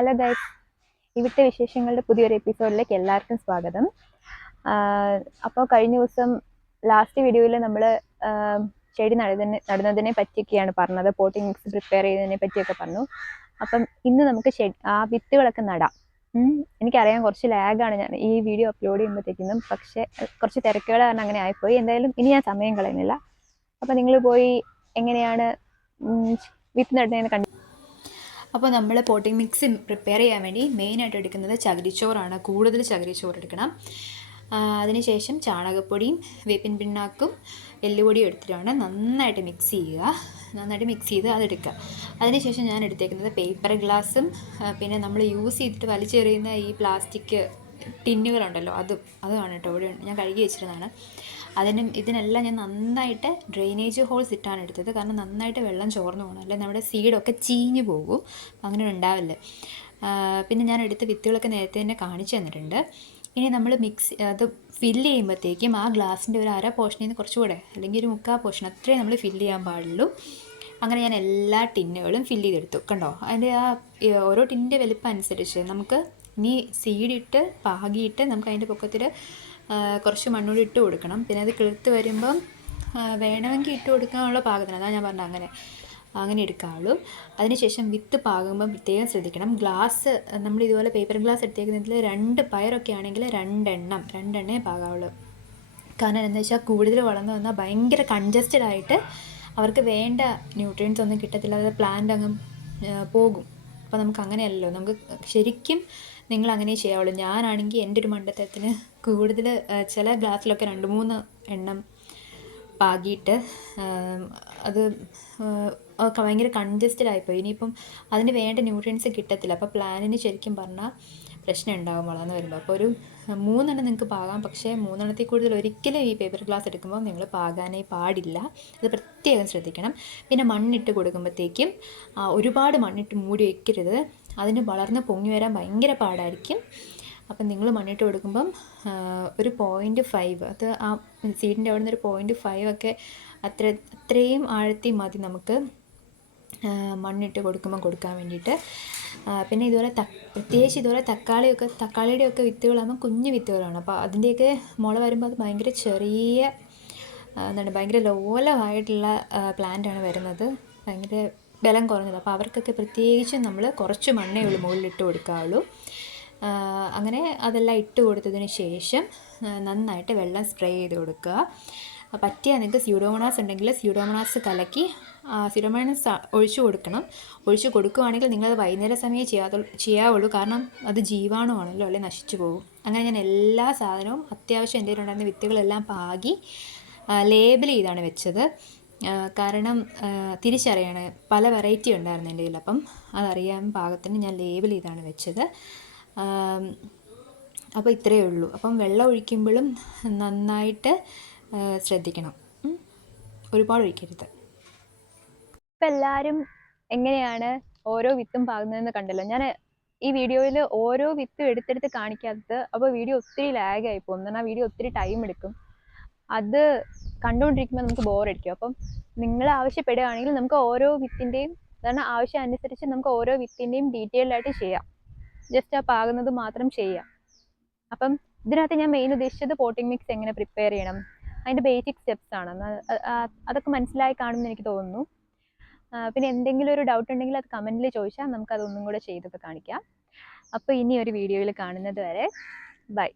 Hello guys, ഇവിടുത്തെ വിശേഷങ്ങളുടെ പുതിയൊരു എപ്പിസോഡിലേക്ക് എല്ലാവർക്കും സ്വാഗതം. അപ്പോൾ കഴിഞ്ഞ ദിവസം ലാസ്റ്റ് വീഡിയോയിൽ നമ്മൾ ചെടി നടുന്നതിനെ പറ്റിയൊക്കെയാണ് പറഞ്ഞത്, പോട്ടിംഗ് മിക്സ് പ്രിപ്പയർ ചെയ്യുന്നതിനെ പറ്റിയൊക്കെ പറഞ്ഞു. അപ്പം ഇന്ന് നമുക്ക് ആ വിത്തുകളൊക്കെ നടാം. എനിക്കറിയാം കുറച്ച് ലാഗാണ് ഞാൻ ഈ വീഡിയോ അപ്ലോഡ് ചെയ്യുമ്പോഴത്തേക്കും, പക്ഷേ കുറച്ച് തിരക്കുകൾ കാരണം അങ്ങനെ ആയിപ്പോയി. എന്തായാലും ഇനി ഞാൻ സമയം കളയുന്നില്ല. അപ്പം നിങ്ങൾ പോയി എങ്ങനെയാണ് വിത്ത് നടുന്നതെന്ന് കണ്ടു. അപ്പോൾ നമ്മൾ പോട്ടിംഗ് മിക്സ് പ്രിപ്പയർ ചെയ്യാൻ വേണ്ടി മെയിനായിട്ട് എടുക്കുന്നത് ചകിരിച്ചോറാണ്. കൂടുതൽ ചകിരിച്ചോറ് എടുക്കണം. അതിനുശേഷം ചാണകപ്പൊടിയും വേപ്പിൻ പിണ്ണാക്കും എല്ലുപൊടിയും എടുത്തിട്ടാണ് നന്നായിട്ട് മിക്സ് ചെയ്യുക. നന്നായിട്ട് മിക്സ് ചെയ്ത് അതെടുക്കുക. അതിനുശേഷം ഞാൻ എടുത്തേക്കുന്നത് പേപ്പർ ഗ്ലാസും പിന്നെ നമ്മൾ യൂസ് ചെയ്തിട്ട് വലിച്ചെറിയുന്ന ഈ പ്ലാസ്റ്റിക് ടിന്നുകളുണ്ടല്ലോ, അതുമാണ് കേട്ടോ. ഇവിടെ ഞാൻ കഴുകി വെച്ചിരുന്നതാണ്. ഇതിനെല്ലാം ഞാൻ നന്നായിട്ട് ഡ്രെയിനേജ് ഹോൾസ് ഇട്ടാണ് എടുത്തത്. കാരണം നന്നായിട്ട് വെള്ളം ചോർന്നു പോകണം, അല്ലെങ്കിൽ നമ്മുടെ സീഡൊക്കെ ചീഞ്ഞ് പോകും. അങ്ങനെ ഉണ്ടാവില്ല. പിന്നെ ഞാൻ എടുത്ത വിത്തുകളൊക്കെ നേരത്തെ തന്നെ കാണിച്ചു തന്നിട്ടുണ്ട്. ഇനി നമ്മൾ അത് ഫില്ല് ചെയ്യുമ്പോഴത്തേക്കും ആ ഗ്ലാസിൻ്റെ ഒരു അര പോർഷനിൽ നിന്ന് കുറച്ചുകൂടെ, അല്ലെങ്കിൽ ഒരു 1/4 പോർഷൻ അത്രയും നമ്മൾ ഫില്ല് ചെയ്യാൻ പാടുള്ളൂ. അങ്ങനെ ഞാൻ എല്ലാ ടിന്നുകളും ഫില്ല് ചെയ്തെടുത്തു. കണ്ടോ, അതിൻ്റെ ആ ഓരോ ടിന്നിൻ്റെ വലിപ്പം അനുസരിച്ച് നമുക്ക് ഇനി സീഡിട്ട് പാകിയിട്ട് നമുക്ക് അതിൻ്റെ പൊക്കത്തിൽ കുറച്ച് മണ്ണൂടി ഇട്ട് കൊടുക്കണം. പിന്നെ അത് കിളുത്ത് വരുമ്പം വേണമെങ്കിൽ ഇട്ട് കൊടുക്കാനുള്ള പാകത്തിന്, അതാണ് ഞാൻ പറഞ്ഞത്, അങ്ങനെ എടുക്കാവുള്ളൂ. അതിനുശേഷം വിത്ത് പാകുമ്പം പ്രത്യേകം ശ്രദ്ധിക്കണം. ഗ്ലാസ് നമ്മൾ ഇതുപോലെ പേപ്പർ ഗ്ലാസ് എടുത്തേക്കുന്നതിൽ 2 പയറൊക്കെ ആണെങ്കിൽ രണ്ടെണ്ണേ പാകാവുള്ളൂ. കാരണം എന്താ വെച്ചാൽ കൂടുതൽ വളർന്നു വന്നാൽ ഭയങ്കര കൺജസ്റ്റഡ് ആയിട്ട് അവർക്ക് വേണ്ട ന്യൂട്രിയൻസ് ഒന്നും കിട്ടത്തില്ല. അത് പ്ലാന്റ് അങ്ങ് പോകും. അപ്പോൾ നമുക്ക് അങ്ങനെയല്ലല്ലോ, നമുക്ക് ശരിക്കും നിങ്ങൾ അങ്ങനെ ചെയ്യാവുള്ളൂ. ഞാനാണെങ്കിൽ എൻ്റെ ഒരു മണ്ടത്തരത്തിന് കൂടുതൽ ചില ഗ്ലാസ്സിലൊക്കെ 2-3 എണ്ണം പാകിയിട്ട് അത് ഭയങ്കര കൺജസ്റ്റഡ് ആയിപ്പോയി. ഇനിയിപ്പം അതിന് വേണ്ട ന്യൂട്രിയൻസ് കിട്ടത്തില്ല. അപ്പോൾ പ്ലാന്റിന് ശരിക്കും പറഞ്ഞാൽ പ്രശ്നം ഉണ്ടാകും വളർന്നു വരുമ്പോൾ. അപ്പോൾ ഒരു 3 എണ്ണം നിങ്ങൾക്ക് പാകാം. പക്ഷേ 3 എണ്ണത്തിൽ കൂടുതൽ ഒരിക്കലും ഈ പേപ്പർ ഗ്ലാസ് എടുക്കുമ്പോൾ നിങ്ങൾ പാകാനേ പാടില്ല. അത് പ്രത്യേകം ശ്രദ്ധിക്കണം. പിന്നെ മണ്ണിട്ട് കൊടുക്കുമ്പോഴത്തേക്കും ഒരുപാട് മണ്ണിട്ട് മൂടി വയ്ക്കരുത്. അതിന് വളർന്ന് പൊങ്ങി വരാൻ ഭയങ്കര പാടായിരിക്കും. അപ്പം നിങ്ങൾ മണ്ണിട്ട് കൊടുക്കുമ്പം ഒരു 0.5, അത് ആ സീഡിൻ്റെ അവിടെ നിന്ന് ഒരു 0.5 ഒക്കെ അത്രയും ആഴത്തിൽ മതി നമുക്ക് മണ്ണിട്ട് കൊടുക്കുമ്പം കൊടുക്കാൻ വേണ്ടിയിട്ട്. പിന്നെ ഇതുപോലെ പ്രത്യേകിച്ച് ഇതുപോലെ തക്കാളിയുടെയൊക്കെ വിത്തുകളാകുമ്പോൾ കുഞ്ഞു വിത്തുകളാണ്. അപ്പോൾ അതിൻ്റെയൊക്കെ മുള വരുമ്പോൾ അത് ഭയങ്കര ചെറിയ ഭയങ്കര ലോലമായിട്ടുള്ള പ്ലാന്റാണ് വരുന്നത്, ഭയങ്കര ബലം കുറഞ്ഞത്. അപ്പോൾ അവർക്കൊക്കെ പ്രത്യേകിച്ചും നമ്മൾ കുറച്ച് മണ്ണേ ഉള്ളൂ മുകളിലിട്ട് കൊടുക്കാവുള്ളൂ. അങ്ങനെ അതെല്ലാം ഇട്ട് കൊടുത്തതിന് ശേഷം നന്നായിട്ട് വെള്ളം സ്പ്രേ ചെയ്ത് കൊടുക്കുക. പറ്റിയാൽ നിങ്ങൾക്ക് സ്യൂഡോമോണാസ് ഉണ്ടെങ്കിൽ സ്യൂഡോമോണാസ് കലക്കി സ്യൂഡോമോണാസ് ഒഴിച്ചു കൊടുക്കണം. ഒഴിച്ചു കൊടുക്കുകയാണെങ്കിൽ നിങ്ങളത് വൈകുന്നേര സമയം ചെയ്യാവുള്ളൂ. കാരണം അത് ജീവാണുവാണല്ലോ, അല്ലെ നശിച്ചു പോകും. അങ്ങനെ ഞാൻ എല്ലാ സാധനവും അത്യാവശ്യം എൻ്റെ ഉണ്ടായിരുന്ന വിത്തുകളെല്ലാം പാകി ലേബൽ ചെയ്താണ് വെച്ചത്. കാരണം തിരിച്ചറിയണേ, പല വെറൈറ്റി ഉണ്ടായിരുന്നു എൻ്റെ കയ്യിൽ. അപ്പം അതറിയാൻ പാകത്തിന് ഞാൻ ലേബൽ ചെയ്താണ് വെച്ചത്. അപ്പോൾ ഇത്രയേ ഉള്ളൂ. അപ്പം വെള്ളം ഒഴിക്കുമ്പോഴും നന്നായിട്ട് ശ്രദ്ധിക്കണം, ഒരുപാട് ഒഴിക്കരുത്. ഇപ്പം എല്ലാവരും എങ്ങനെയാണ് ഓരോ വിത്തും പാകുന്നതെന്ന് കണ്ടല്ലോ. ഞാൻ ഈ വീഡിയോയിൽ ഓരോ വിത്തും എടുത്തെടുത്ത് കാണിക്കാത്തത്, അപ്പോൾ വീഡിയോ ഒത്തിരി ലാഗായി പോകും. എന്നാൽ വീഡിയോ ഒത്തിരി ടൈം എടുക്കും. അത് കണ്ടുകൊണ്ടിരിക്കുമ്പോൾ നമുക്ക് ബോറടിക്കും. അപ്പം നിങ്ങൾ ആവശ്യപ്പെടുകയാണെങ്കിൽ നമുക്ക് ഓരോ വിത്തിൻ്റെയും, കാരണം ആവശ്യം അനുസരിച്ച് നമുക്ക് ഓരോ വിത്തിൻ്റെയും ഡീറ്റെയിൽഡ് ആയിട്ട് ചെയ്യാം. ജസ്റ്റ് ആ പാകുന്നത് മാത്രം ചെയ്യാം. അപ്പം ഇതിനകത്ത് ഞാൻ മെയിൻ ഉദ്ദേശിച്ചത് പോട്ടിംഗ് മിക്സ് എങ്ങനെ പ്രിപ്പയർ ചെയ്യണം, അതിൻ്റെ ബേസിക് സ്റ്റെപ്സ് ആണ്. അതൊക്കെ മനസ്സിലായി കാണുമെന്ന് എനിക്ക് തോന്നുന്നു. പിന്നെ എന്തെങ്കിലും ഒരു ഡൗട്ട് ഉണ്ടെങ്കിൽ അത് കമൻറ്റിൽ ചോദിച്ചാൽ നമുക്കതൊന്നും കൂടെ ചെയ്തൊക്കെ കാണിക്കാം. അപ്പോൾ ഇനി ഒരു വീഡിയോയിൽ കാണുന്നത് വരെ ബൈ.